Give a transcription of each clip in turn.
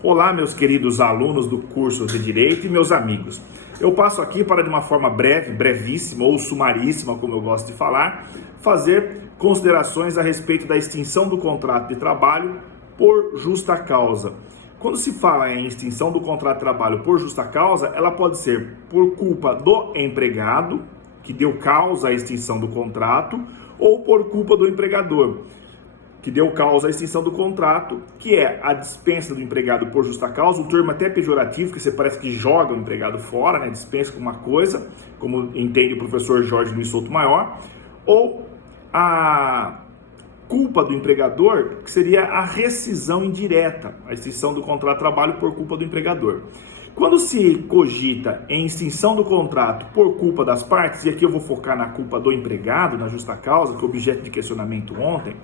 Olá, meus queridos alunos do curso de Direito e meus amigos. Eu passo aqui para, de uma forma breve, brevíssima ou sumaríssima, como eu gosto de falar, fazer considerações a respeito da extinção do contrato de trabalho por justa causa. Quando se fala em extinção do contrato de trabalho por justa causa, ela pode ser por culpa do empregado, que deu causa à extinção do contrato, ou por culpa do empregador, que deu causa à extinção do contrato, que é a dispensa do empregado por justa causa, um termo até pejorativo, que você parece que joga o empregado fora, né? Dispensa com uma coisa, como entende o professor Jorge Luiz Souto-Maior, ou a culpa do empregador, que seria a rescisão indireta, a extinção do contrato de trabalho por culpa do empregador. Quando se cogita em extinção do contrato por culpa das partes, e aqui eu vou focar na culpa do empregado, na justa causa, que é objeto de questionamento ontem,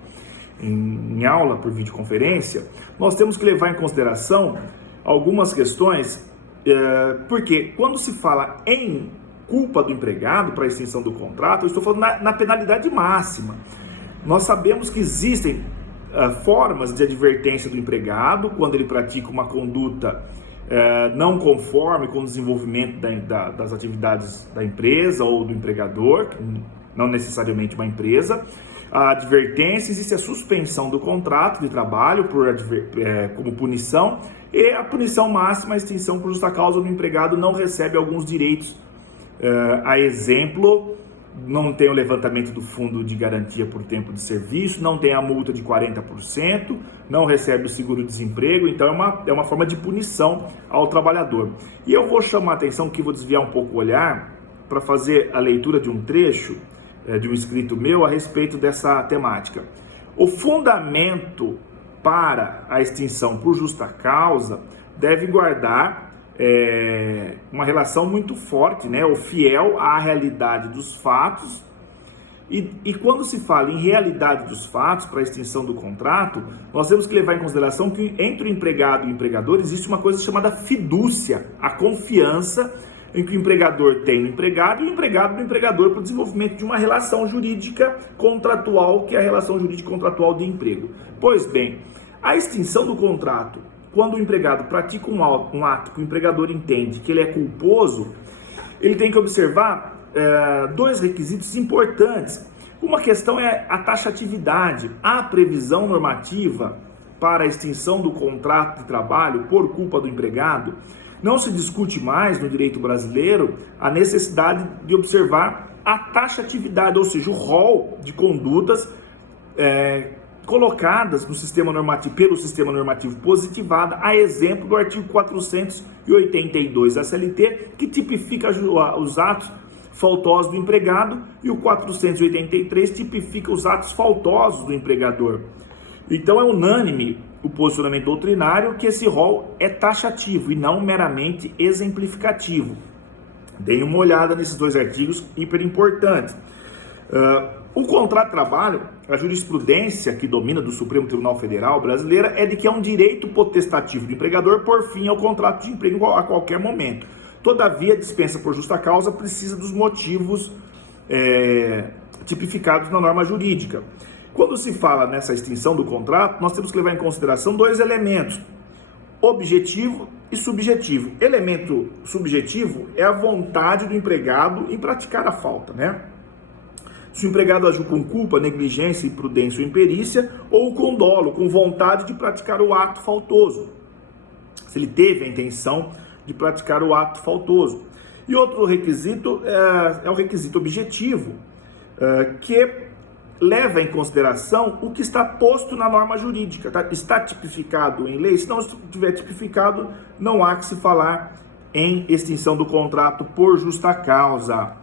em aula por videoconferência, nós temos que levar em consideração algumas questões, porque quando se fala em culpa do empregado para a extinção do contrato, eu estou falando na penalidade máxima. Nós sabemos que existem formas de advertência do empregado quando ele pratica uma conduta não conforme com o desenvolvimento das atividades da empresa ou do empregador, não necessariamente uma empresa. A advertência, existe a suspensão do contrato de trabalho como punição, e a punição máxima, a extinção por justa causa do empregado não recebe alguns direitos, a exemplo, não tem o levantamento do fundo de garantia por tempo de serviço, não tem a multa de 40%, não recebe o seguro-desemprego, então é uma forma de punição ao trabalhador. E eu vou chamar a atenção que vou desviar um pouco o olhar para fazer a leitura de um trecho de um escrito meu a respeito dessa temática. O fundamento para a extinção por justa causa deve guardar uma relação muito forte, né, ou fiel à realidade dos fatos, e quando se fala em realidade dos fatos para a extinção do contrato, nós temos que levar em consideração que entre o empregado e o empregador existe uma coisa chamada fidúcia, a confiança em que o empregador tem no empregado e o empregado no empregador para o desenvolvimento de uma relação jurídica contratual, que é a relação jurídica contratual de emprego. Pois bem, a extinção do contrato, quando o empregado pratica um ato que o empregador entende que ele é culposo, ele tem que observar dois requisitos importantes. Uma questão é a taxatividade. Há previsão normativa para a extinção do contrato de trabalho por culpa do empregado. Não se discute mais no direito brasileiro a necessidade de observar a taxatividade, ou seja, o rol de condutas colocadas no sistema normativo, pelo sistema normativo positivada, a exemplo do artigo 482 da CLT, que tipifica os atos faltosos do empregado, e o 483 tipifica os atos faltosos do empregador. Então é unânime o posicionamento doutrinário que esse rol é taxativo e não meramente exemplificativo. Deem uma olhada nesses dois artigos hiper importantes. O contrato de trabalho, a jurisprudência que domina do Supremo Tribunal Federal brasileira é de que é um direito potestativo do empregador por fim ao contrato de emprego a qualquer momento. Todavia, a dispensa por justa causa precisa dos motivos tipificados na norma jurídica. Quando se fala nessa extinção do contrato, nós temos que levar em consideração dois elementos, objetivo e subjetivo. Elemento subjetivo é a vontade do empregado em praticar a falta, né? Se o empregado agiu com culpa, negligência, imprudência ou imperícia, ou com dolo, com vontade de praticar o ato faltoso. Se ele teve a intenção de praticar o ato faltoso. E outro requisito é o requisito objetivo, que leva em consideração o que está posto na norma jurídica. Tá? Está tipificado em lei? Se não estiver tipificado, não há que se falar em extinção do contrato por justa causa.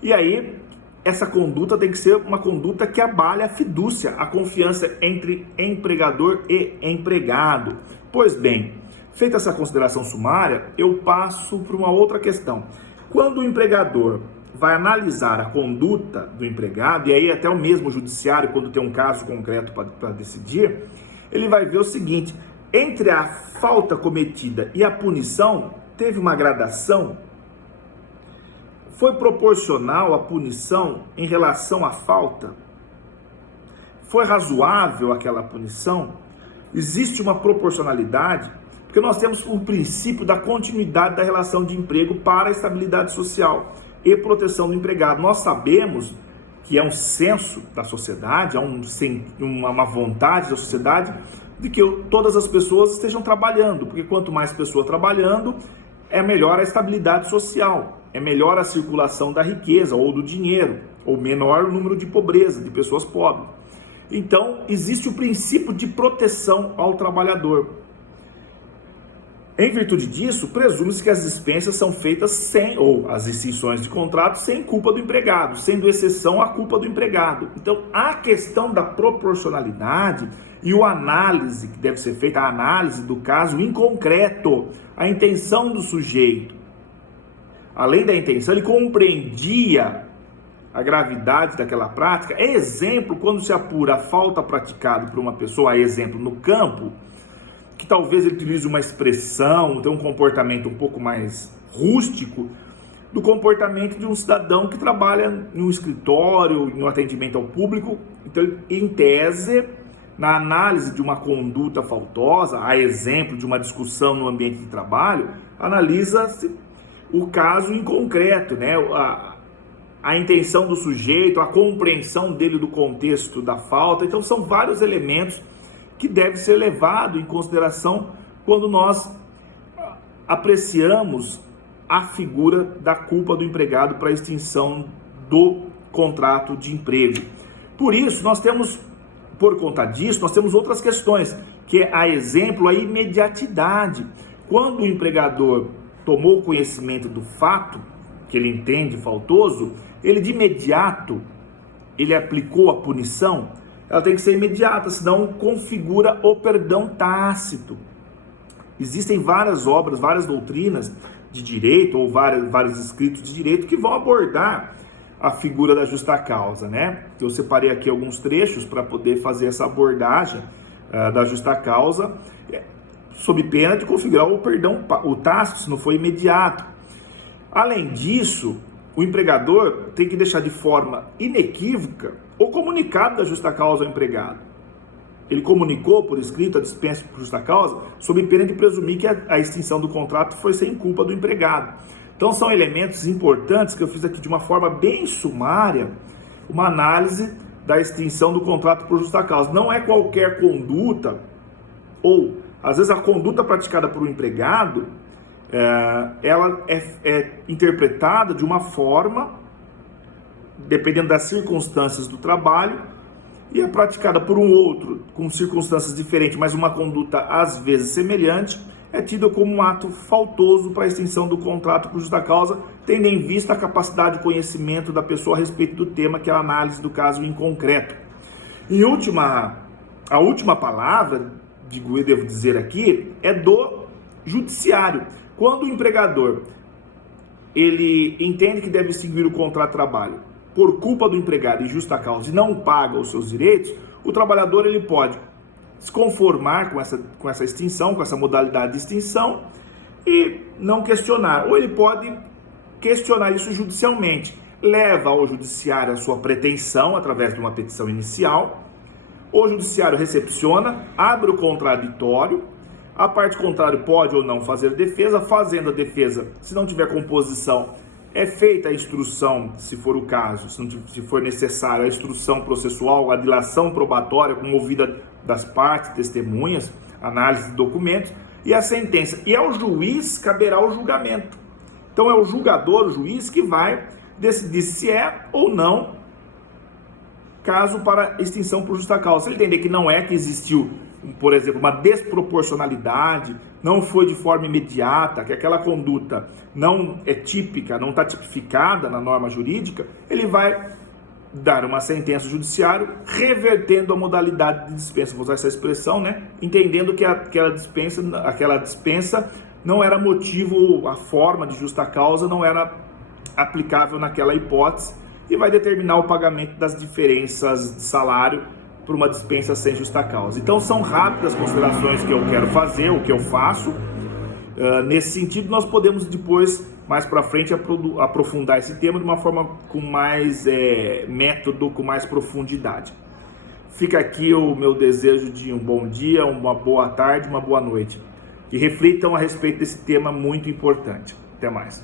E aí, essa conduta tem que ser uma conduta que abale a fidúcia, a confiança entre empregador e empregado. Pois bem, feita essa consideração sumária, eu passo para uma outra questão. Quando o empregador vai analisar a conduta do empregado, e aí até o mesmo judiciário, quando tem um caso concreto para decidir, ele vai ver o seguinte: entre a falta cometida e a punição, teve uma gradação? Foi proporcional a punição em relação à falta? Foi razoável aquela punição? Existe uma proporcionalidade? Porque nós temos o princípio da continuidade da relação de emprego para a estabilidade social e proteção do empregado. Nós sabemos que é um senso da sociedade, é uma vontade da sociedade de que todas as pessoas estejam trabalhando, porque quanto mais pessoas trabalhando, é melhor a estabilidade social, é melhor a circulação da riqueza ou do dinheiro, ou menor o número de pobreza, de pessoas pobres. Então, existe o princípio de proteção ao trabalhador. Em virtude disso, presume-se que as dispensas são feitas ou as extinções de contrato sem culpa do empregado, sendo exceção a culpa do empregado. Então, a questão da proporcionalidade e a análise que deve ser feita, a análise do caso em concreto, a intenção do sujeito. Além da intenção, ele compreendia a gravidade daquela prática. É exemplo, quando se apura a falta praticada por uma pessoa, exemplo, no campo, que talvez ele utilize uma expressão, tenha um comportamento um pouco mais rústico, do comportamento de um cidadão que trabalha em um escritório, no atendimento ao público. Então, em tese, na análise de uma conduta faltosa, a exemplo de uma discussão no ambiente de trabalho, analisa-se o caso em concreto, né? A intenção do sujeito, a compreensão dele do contexto da falta. Então, são vários elementos que deve ser levado em consideração quando nós apreciamos a figura da culpa do empregado para a extinção do contrato de emprego. Por isso, por conta disso, nós temos outras questões, que é, a exemplo, a imediatidade. Quando o empregador tomou conhecimento do fato, que ele entende faltoso, ele de imediato, ele aplicou a punição, ela tem que ser imediata, senão configura o perdão tácito. Existem várias obras, várias doutrinas de direito, ou vários escritos de direito que vão abordar a figura da justa causa, né? Eu separei aqui alguns trechos para poder fazer essa abordagem da justa causa, sob pena de configurar o perdão, o tácito, se não for imediato. Além disso, o empregador tem que deixar de forma inequívoca o comunicado da justa causa ao empregado. Ele comunicou por escrito a dispensa por justa causa, sob pena de presumir que a extinção do contrato foi sem culpa do empregado. Então são elementos importantes que eu fiz aqui de uma forma bem sumária, uma análise da extinção do contrato por justa causa. Não é qualquer conduta, ou às vezes a conduta praticada por um empregado, ela é interpretada de uma forma, dependendo das circunstâncias do trabalho, e é praticada por um outro, com circunstâncias diferentes, mas uma conduta às vezes semelhante, é tida como um ato faltoso para a extinção do contrato por justa causa, tendo em vista a capacidade de conhecimento da pessoa a respeito do tema, que é a análise do caso em concreto. A última palavra, devo dizer aqui, é do judiciário. Quando o empregador ele entende que deve extinguir o contrato de trabalho por culpa do empregado em justa causa e não paga os seus direitos, o trabalhador ele pode se conformar com essa extinção, com essa modalidade de extinção e não questionar. Ou ele pode questionar isso judicialmente. Leva ao judiciário a sua pretensão através de uma petição inicial. O judiciário recepciona, abre o contraditório. A parte contrária pode ou não fazer defesa. Fazendo a defesa, se não tiver composição, é feita a instrução, se for o caso, se for necessário, a instrução processual, a dilação probatória com ouvida das partes, testemunhas, análise de documentos e a sentença. E ao juiz caberá o julgamento. Então é o julgador, o juiz, que vai decidir se é ou não caso para extinção por justa causa. Se ele entender que não é, que existiu, por exemplo, uma desproporcionalidade, não foi de forma imediata, que aquela conduta não é típica, não está tipificada na norma jurídica, ele vai dar uma sentença ao judiciário revertendo a modalidade de dispensa, vou usar essa expressão, né? Entendendo que aquela dispensa não era motivo, a forma de justa causa não era aplicável naquela hipótese, e vai determinar o pagamento das diferenças de salário por uma dispensa sem justa causa. Então são rápidas considerações que eu quero fazer, o que eu faço. Nesse sentido, nós podemos depois, mais para frente, aprofundar esse tema de uma forma com mais método, com mais profundidade. Fica aqui o meu desejo de um bom dia, uma boa tarde, uma boa noite. e reflitam a respeito desse tema muito importante. Até mais.